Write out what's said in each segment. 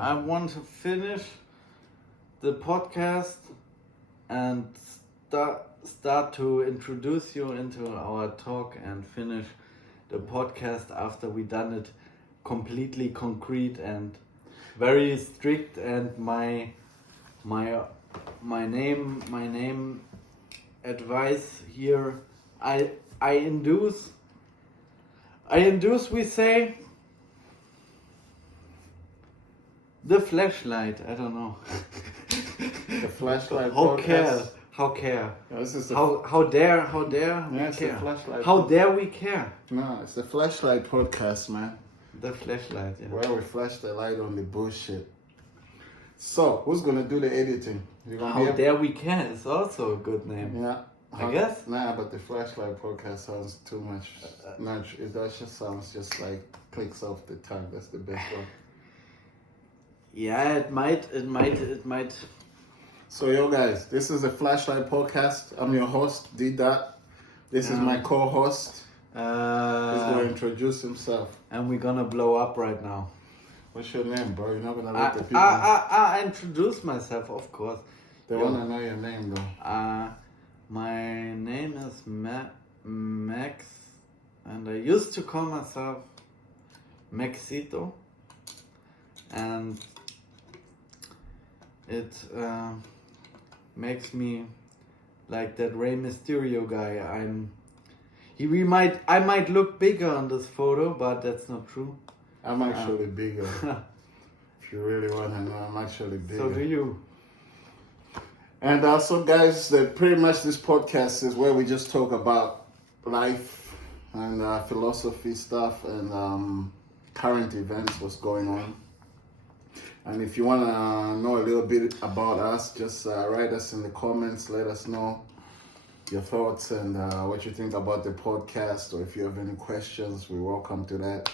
I want to finish the podcast and start to introduce you into our talk and finish the podcast after we done it completely concrete and very strict. And my name advice here, I induce we say the FlashLight. I don't know. The FlashLight How podcast. care? Yeah, this is the How dare we it's the care? FlashLight. How dare we care? No, it's the FlashLight podcast, man. The FlashLight, yeah. Where we flash the light on the bullshit. So, who's gonna do the editing? You gonna How be dare we care is also a good name. Yeah. I guess. Nah, but the FlashLight podcast sounds too much. It just sounds just like clicks off the tongue. That's the best one. Yeah, it might. So, yo, guys, this is the FlashLight podcast. I'm your host, D-Dot. This is my co-host. He's gonna introduce himself. And we're gonna blow up right now. What's your name, bro? You're not gonna let the people. I introduce myself, of course. They wanna know your name, though. My name is Max, and I used to call myself Maxito, and it makes me like that Rey Mysterio guy. I might look bigger on this photo, but that's not true. I'm actually bigger. If you really want to know, I'm actually bigger. So do you. And also, guys, that pretty much this podcast is where we just talk about life and philosophy stuff and current events, what's going on. And if you want to know a little bit about us, just write us in the comments. Let us know your thoughts and what you think about the podcast, or if you have any questions, we're welcome to that.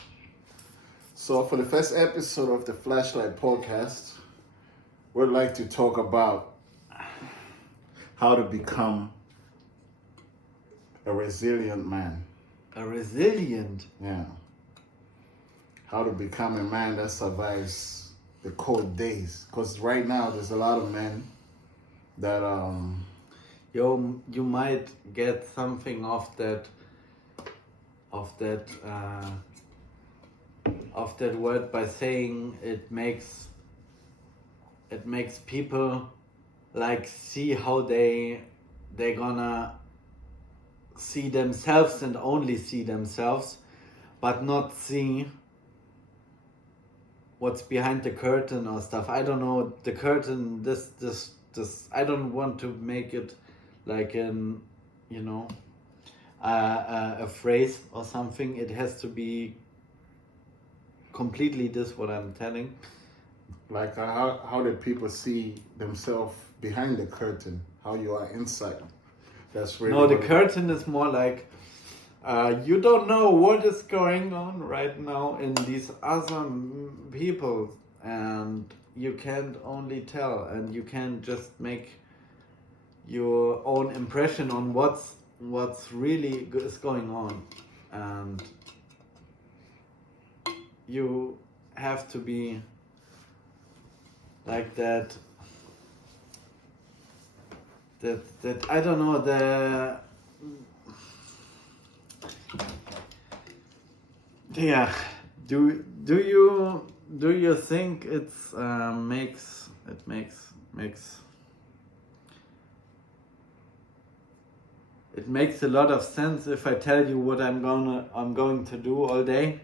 So for the first episode of the FlashLight podcast, we'd like to talk about how to become a resilient man. A resilient? Yeah. How to become a man that survives the cold days. Because right now there's a lot of men that you might get something of that word by saying it makes people like see how they're gonna see themselves and only see themselves, but not see what's behind the curtain or stuff. I don't know, the curtain, this I don't want to make it like an, a phrase or something. It has to be completely this what I'm telling. Like how do people see themselves behind the curtain? How you are inside? That's really no. The curtain is more like you don't know what is going on right now in these other people, and you can't only tell, and you can just make your own impression on what's really is going on, and you have to be like that I don't know, do you think it's makes it makes a lot of sense if I tell you what I'm going to do all day?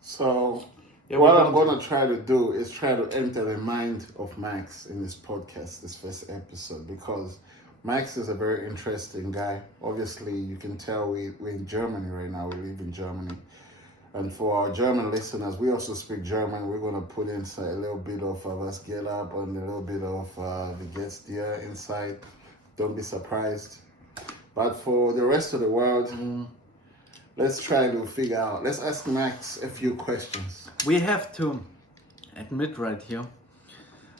So what I'm going to try to do is try to enter the mind of Max in this podcast, this first episode, because Max is a very interesting guy. Obviously, you can tell we're in Germany right now. We live in Germany. And for our German listeners, we also speak German. We're going to put inside a little bit of was geht ab and a little bit of wie geht's dir inside. Don't be surprised. But for the rest of the world, let's try to figure out. Let's ask Max a few questions. We have to admit right here.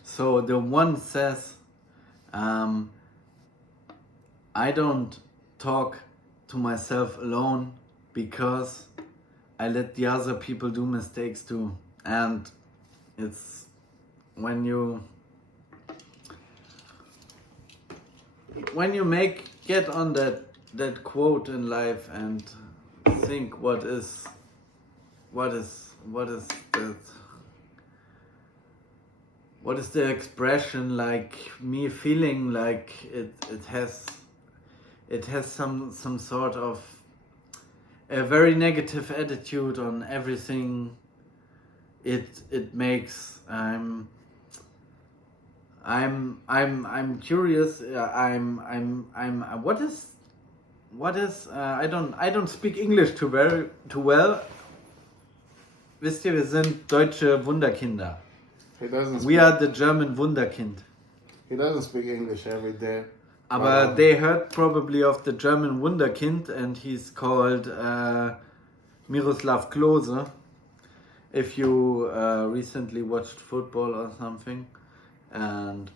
So the one says, I don't talk to myself alone because I let the other people do mistakes too. And it's when you get on that quote in life and think what is the expression, like me feeling like it has some sort of a very negative attitude on everything it makes. I'm curious. What is I don't speak English too well. Wisst ihr, wir sind deutsche Wunderkinder. We are the German Wunderkind. He doesn't speak English every day. Aber they heard probably of the German Wunderkind, and he's called Miroslav Klose. If you recently watched football or something, and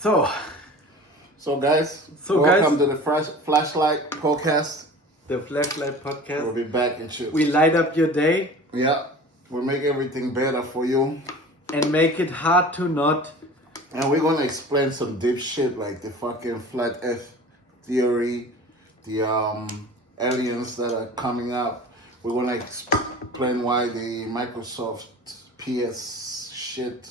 So guys, welcome to the FlashLight podcast. The FlashLight podcast. We'll be back and shit. We light up your day. Yeah, we'll make everything better for you. And make it hard to not. And we're gonna explain some deep shit like the fucking flat earth theory, the aliens that are coming up. We're gonna explain why the Microsoft PS shit,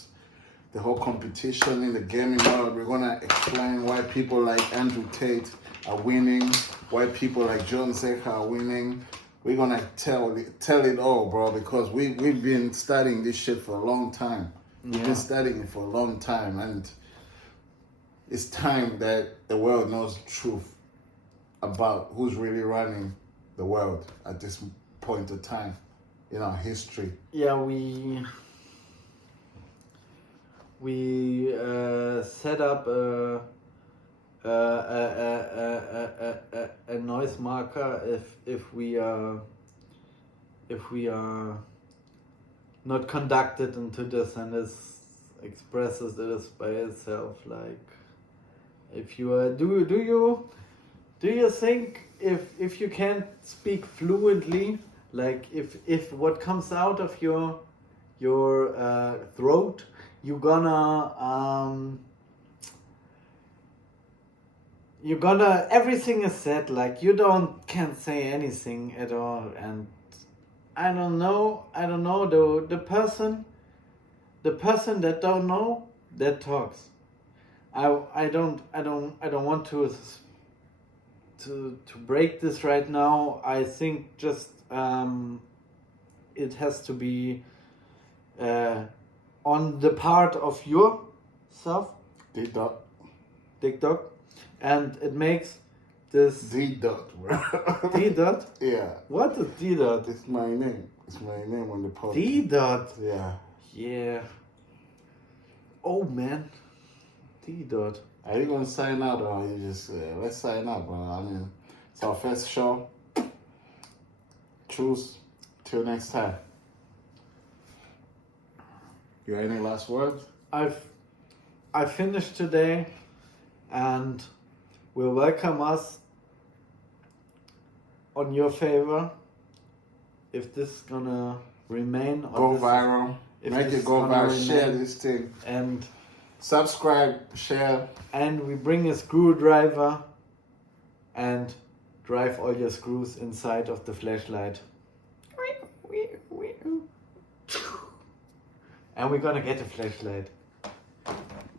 the whole competition in the gaming world. We're gonna explain why people like Andrew Tate are winning, why people like John Zeka are winning. We're gonna tell it all, bro, because we've been studying this shit for a long time. We've been studying it for a long time, and it's time that the world knows the truth about who's really running the world at this point of time in our history. Yeah, we set up a noise marker if we are not conducted into this, and this expresses this by itself. Like, if you are, do you think if you can't speak fluently, like if what comes out of your throat, you're gonna everything is said, like you can't say anything at all. And I don't know the person that don't know, that talks. I don't want to break this right now. I think just it has to be on the part of yourself, Dick Dot, and it makes this D Dot, bro. D Dot. Yeah. What is D Dot? It's my name. It's my name on the podcast. D Dot. Yeah. Yeah. Oh man. D Dot. Are you gonna sign out or you just let's sign out, bro? I mean, it's our first show. Choose. Till next time. You have any last words? I finished today, and will welcome us on your favor if this is gonna remain. Go viral. Make it go viral. Share this thing. And subscribe, share. And we bring a screwdriver and drive all your screws inside of the FlashLight. And we're gonna get a FlashLight.